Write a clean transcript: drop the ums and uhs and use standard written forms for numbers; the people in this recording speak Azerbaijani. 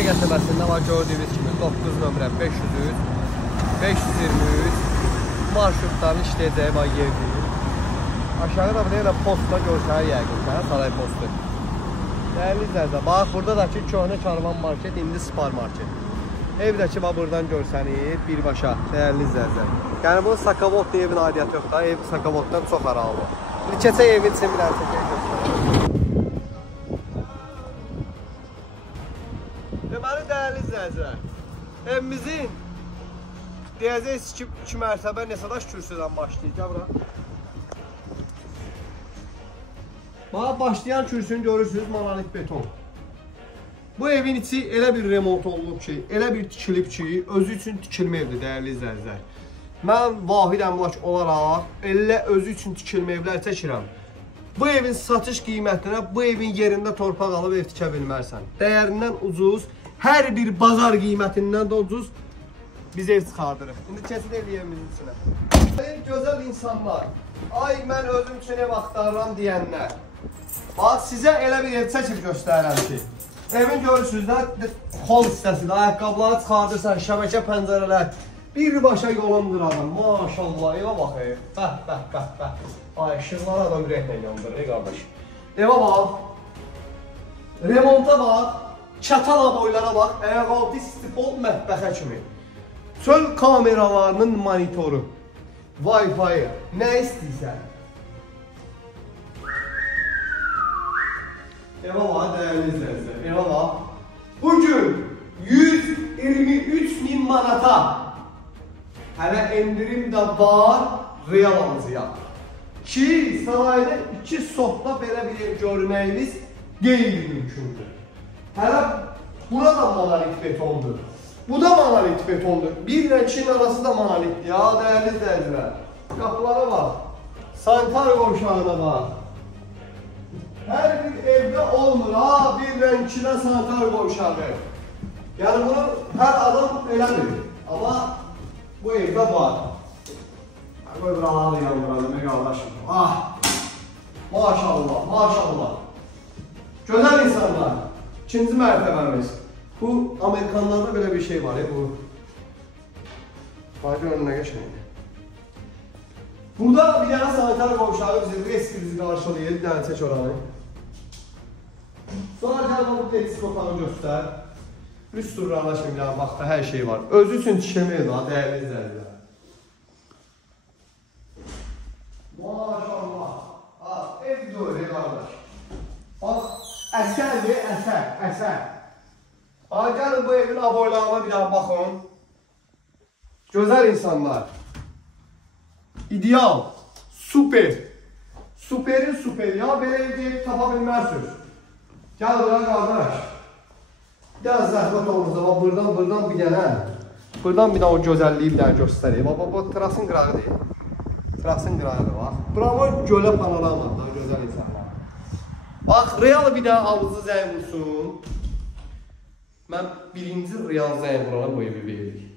Çay qəsəbəsində var gördüyünüz kimi 9 nömrə 503, 523 marşrutların işləyəcəyi var yerdir. Aşağıda bir də postla görsənir yəqin, saray postu. Dəyərli izləyicilər, bax burada da ki köhnə karvan market, indi spar market. Evdəki var buradan görsənir birbaşa, dəyərli izləyicilər. Yəni bu Sakavodlu evin aidiyyəti yox da, ev Sakavoddan çox aralı. Bir keçək evin için bir ərsə deməli, dəyərli izləyicilər, evimizin deyəcəyiz ki, 2 mərtəbə neçədaş kürsüdən başlayacaq bura. Bax, başlayan kürsünü görürsünüz, monolit beton. Bu evin içi elə bir remont olunub ki, elə bir tikilib ki, özü üçün tikilmə evdir, dəyərli izləyicilər. Mən vahid əmlak olaraq elə özü üçün tikilmə evlər çəkirəm. Bu evin satış qiymətinə, bu evin yerində torpaq alıb ev tikə bilmərsən. Dəyərindən ucuz, hər bir bazar qiymətindən də ucuz biz ev çıxardırıq. İndi keçid evimizin içinə. Gözəl insanlar, ay mən özüm üçün ev axtarıram deyənlər. Bax, sizə elə bir ev çəkib göstərirəm ki, evin görürsünüz də xol hissəsidir, ayaqqabıları çıxardırsan, şəbəkə pəncərələr, birbaşa yolundur adam, maşallah, evə baxır, bəh. Ay, işıqları adam ürəklə yandırır, qardaş. Evə bax, remonta bax, çatala boylara bax, ayaqaltı istifol mətbəxə kimi. Çöl kameralarının monitoru, Wi-Fi, nə istəyirsən? Evə bax, dəyərli izləyicilər, evə bax. Bugün 123.000 manata hələ endirim də var, real alacaq. Ki, sarayda 2 sotda belə bir ev görməyimiz qeyri-mümkündür. Hələ bura da monolit betondur. Bu da monolit betondur. 1 ilə 2'nin arası da monolitdir ya, dəyərli izləyicilər. Qapılara bax, sanitar qovşağına bax. Hər bir evdə olmur ha, 1 ilə 2'dən sanitar qovşağı. Yəni bunu hər adam eləmir. Amma bu evdə var. Qoy buraları yandıralım, qardaşım. Ah! Maşallah, maşallah. Gözəl insanlar. 2-ci mərtəbəmiz. Bu, Amerikanlarda belə bir şey var ya, bu. Bax, önünə geçməydi. Burada bir dənə sanitar qovşağı bizi qarşılayır, bir dənə çək oranı. Sonra gəl bu tekstil otağı göstər. Üst surlarına kimi bir dənə baxda hər şey var. Özü üçün tikilməydi ha, dəyərli izləyicilər. Maşallah. Ev görür, qardaş. Bax, əsərdir, əsər. Gəlin bu evin aboylarına bir daha baxın. Gözəl insanlar. İdeal. Super. Superin superi. Ya belə ev tapa bilmərsiniz. Gəl bura qardaş. Gəl zəhmət olunuzda. Buradan bir dənə. Buradan bir dənə o gözəlliyi bir dənə göstəreyim. Bu terasın qırağı deyil. Terasın qırağıdır bax. Bravo gölə panoramadır. Gözəl insanlar. Bax, real bir dənə avuzu zəng vursun. Mən birinci real zəng vurana bu evi veririk.